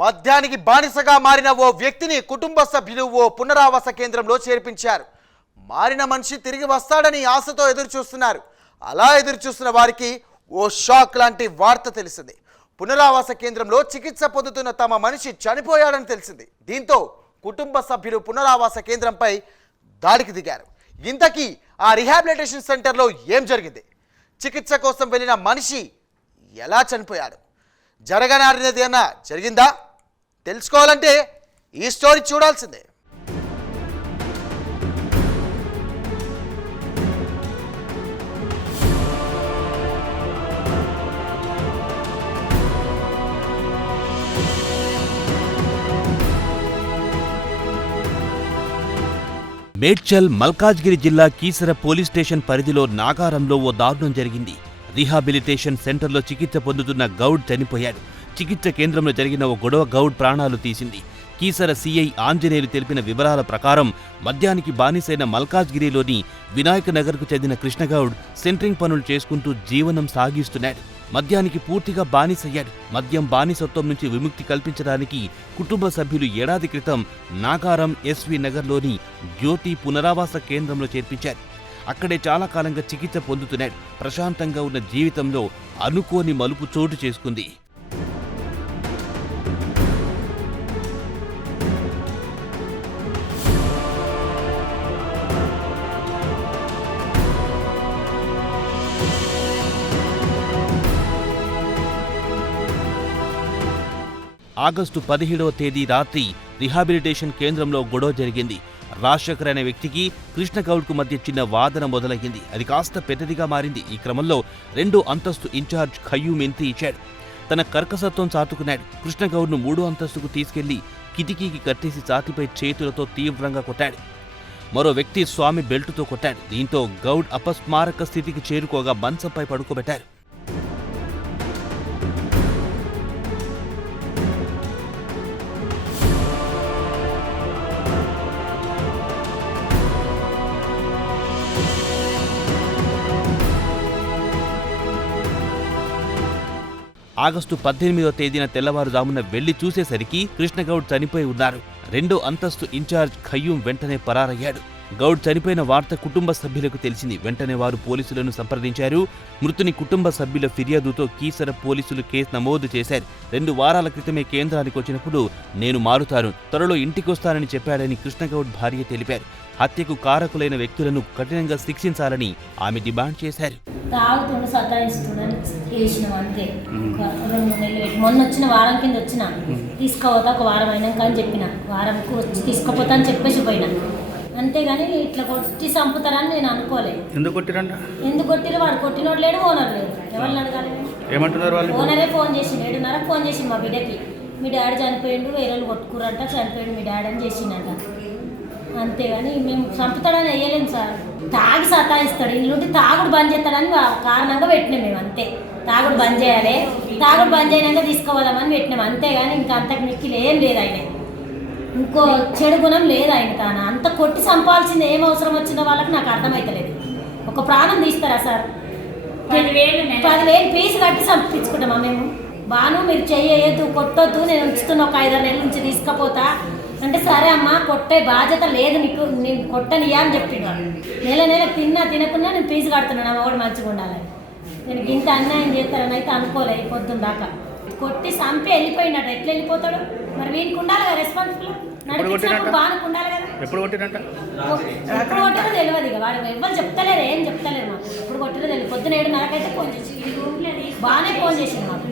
మద్యానికి బానిసగా మారిన ఓ వ్యక్తిని కుటుంబ సభ్యులు ఓ పునరావాస కేంద్రంలో చేర్పించారు. మారిన మనిషి తిరిగి వస్తాడని ఆశతో ఎదురుచూస్తున్నారు. అలా ఎదురుచూస్తున్న వారికి ఓ షాక్ లాంటి వార్త తెలిసింది. పునరావాస కేంద్రంలో చికిత్స పొందుతున్న తమ మనిషి చనిపోయాడని తెలిసింది. దీంతో కుటుంబ సభ్యులు పునరావాస కేంద్రంపై దాడికి దిగారు. ఇంతకీ ఆ రిహాబిలిటేషన్ సెంటర్లో ఏం జరిగింది? చికిత్స కోసం వెళ్ళిన మనిషి ఎలా చనిపోయాడు? జరగనారినది ఏమన్నా జరిగిందా? తెలుసుకోవాలంటే ఈ స్టోరీ చూడాల్సిందే. మేడ్చల్ మల్కాజ్గిరి జిల్లా కీసర పోలీస్ స్టేషన్ పరిధిలో నాగారంలో ఓ దారుణం జరిగింది. రీహాబిలిటేషన్ సెంటర్లో చికిత్స పొందుతున్న గౌడ్ చనిపోయాడు. చికిత్స కేంద్రంలో జరిగిన ఓ గొడవ గౌడ్ ప్రాణాలు తీసింది. కీసర సీఐ ఆంజనేయులు తెలిపిన వివరాల ప్రకారం మద్యానికి బానిసైన మల్కాజ్గిరిలోని వినాయక నగర్కు చెందిన కృష్ణగౌడ్ సెంట్రింగ్ పనులు చేసుకుంటూ జీవనం సాగిస్తున్నాడు. మద్యానికి పూర్తిగా బానిసయ్యాడు. మద్యం బానిసత్వం నుంచి విముక్తి కల్పించడానికి కుటుంబ సభ్యులు ఏడాది క్రితం నాగారం ఎస్వి నగర్లోని జ్యోతి పునరావాస కేంద్రంలో చేర్పించారు. అక్కడే చాలా కాలంగా చికిత్స పొందుతున్నాడు. ప్రశాంతంగా ఉన్న జీవితంలో అనుకోని మలుపు చోటు చేసుకుంది. ఆగస్టు 17వ తేదీ రాత్రి రిహాబిలిటేషన్ కేంద్రంలో గొడవ జరిగింది. రాజశేఖర్ అనే వ్యక్తికి కృష్ణగౌడ్కు మధ్య చిన్న వాదన మొదలయ్యింది. అది కాస్త పెద్దదిగా మారింది. ఈ క్రమంలో 2వ అంతస్తు ఇన్ఛార్జ్ ఖయ్యూమ్ ఎంట్రీ ఇచ్చాడు. తన కర్కసత్వం చాటుకున్నాడు. కృష్ణగౌడ్ను 3వ అంతస్తుకు తీసుకెళ్లి కిటికీకి కట్టేసి ఛాతీపై చేతులతో తీవ్రంగా కొట్టాడు. మరో వ్యక్తి స్వామి బెల్టుతో కొట్టాడు. దీంతో గౌడ్ అపస్మారక స్థితికి చేరుకోగా మంచంపై పడుకోబెట్టారు. ఆగస్టు 18వ తేదీన తెల్లవారుజామున వెళ్లి చూసేసరికి కృష్ణగౌడ్ చనిపోయి ఉన్నారు. 2వ అంతస్తు ఇన్ఛార్జ్ ఖయ్యూమ్ వెంటనే పరారయ్యాడు. గౌడ్ చనిపోయిన వార్త కుటుంబ సభ్యులకు తెలిసింది. వెంటనే వారు పోలీసులను సంప్రదించారు. మృతుని కుటుంబ సభ్యుల ఫిర్యాదుతో కీసర పోలీసులు కేసు నమోదు చేశారు. 2 వారాల క్రితమే కేంద్రానికి వచ్చినప్పుడు నేను మారుతాను, త్వరలో ఇంటికొస్తానని చెప్పాడని కృష్ణగౌడ్ భార్య తెలిపారు. హత్యకు కారకులైన వ్యక్తులను కఠినంగా శిక్షించాలని ఆమె డిమాండ్ చేశారు. తాగుతుండు సతాయిస్తుండని వేసినాం అంతే. 2-3 నెలలు మొన్న వచ్చిన వారం కింద వచ్చిన తీసుకుపోతా, ఒక వారం అయినాక అని చెప్పిన, వారంకు వచ్చి తీసుకుపోతా అని చెప్పేసి పోయినా. అంతేగాని ఇట్లా కొట్టి చంపుతారని నేను అనుకోలేదు. ఎందుకు కొట్టిరంట? ఎందుకు కొట్టిరు? వాడు కొట్టినోడు లేడు, ఓనర్ లేడు. ఎవరిని అడగాలి? ఏమంటున్నారు వాళ్ళు? ఓనరే ఫోన్ చేసిండు, 7:30 ఫోన్ చేసిండు మా బిడ్డకి, మీ డాడీ చనిపోయిండు, వేరే వాళ్ళు కొట్టుకురంట, చనిపోయిండు మీ డాడీ అని చేసిండట. అంతేగాని మేము చంపుతాడని వేయలేము సార్. తాగి సతాయిస్తాడు, ఇల్లుండి తాగుడు బంద్ చేస్తాడని కారణంగా పెట్టినాం మేము. అంతే, తాగుడు బంద్ చేయాలి, తాగుడు బంద్ చేయడానికి తీసుకోవాలని పెట్టినాం. అంతేగాని ఇంకా అంతకు మిక్కిలు ఏం లేదు. ఆయన ఇంకో చెడు గుణం లేదు ఆయన. తాను అంత కొట్టి చంపాల్సింది ఏం అవసరం వచ్చిందో వాళ్ళకి నాకు అర్థమవుతలేదు. ఒక ప్రాణం తీస్తారా సార్? 10,000 ఫీజు కట్టి చంపించుకుంటామా మేము? బాను మీరు చెయ్యొద్దు, కొట్టొద్దు, నేను ఉంచుతున్న ఒక 5-6 నెలల నుంచి తీసుకుపోతా అంటే, సరే అమ్మా కొట్టే బాధ్యత లేదు నీకు, నేను కొట్టనియా అని చెప్పిండు. నెల తిన్నా తినకున్నా నేను ఫీజు కడుతున్నాను, అమ్మ కూడా మంచిగా ఉండాలని. నేను ఇంత అన్యాయం చేస్తారని అయితే అనుకోలే. పొద్దున్న దాకా కొట్టి చంపి వెళ్ళిపోయినట్టు. ఎట్లా వెళ్ళిపోతాడు మరి? వీనికి ఉండాలి కదా రెస్పాన్సిబుల్, నడిపించినప్పుడు బాగా ఉండాలి కదా. ఎప్పుడు కొట్టిరంట? ఎప్పుడు కొట్టినో తెలియదు. ఇక వాడు ఎవరు చెప్తలేరు, ఏం చెప్తలేరు మాకు. ఎప్పుడు కొట్టినో తెలియదు. పొద్దున 7:30 ఫోన్ చేసి బాగానే ఫోన్ చేసింది మాకు.